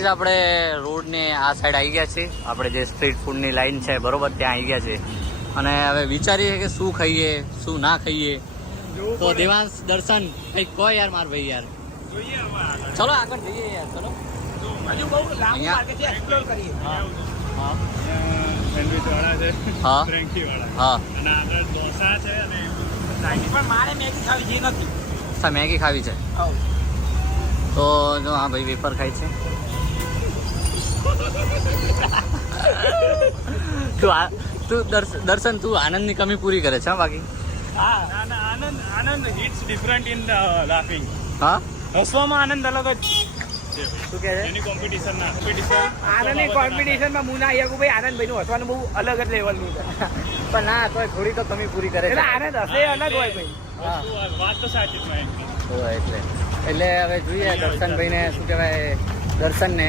Guys આપણે રોડને આ side આવી ગયા છે. આપણે જે સ્ટ્રીટ ફૂડની લાઈન છે બરોબર ત્યાં આવી ગયા છે અને હવે વિચારીએ કે શું ખાઈએ શું ના ખાઈએ. તો દેવાંશ દર્શન કંઈક કહો યાર માર ભાઈ યાર. ચલો આગળ જઈએ યાર. ચલો હજુ બહુ લાંબુ માર્કેટ છે, એક્સપ્લોર કરીએ. હા સેન્ડવિચ વાળા છે, હા ફ્રેન્કી વાળા, હા અને આગળ ઢોસા છે અને પણ મારે મેગી ખાવી જે નથી. અચ્છા મેગી ખાવી છે તો જો હા ભાઈ વેફર ખાય છે. તું દર્શન તું આનંદની કમી પૂરી કરે છે બાકી. હા આનંદ ઇટ્સ ડિફરન્ટ ઇન લાફિંગ. હા હસવામાં આનંદ અલગ જ છે. શું કહે છે? એની કોમ્પિટિશન આનંદની કોમ્પિટિશનમાં મુના અહીંયા ભાઈ આનંદભાઈ નું હસવાનું બહુ અલગ જ લેવલનું છે. પણ ના તોય થોડી તો કમી પૂરી કરે એટલે છે. આનંદ હશે અલગ હોય ભાઈ. હા વાત તો સાચી જ. એટલે હવે જોઈએ દર્શનભાઈને શું કહેવાય દર્શનને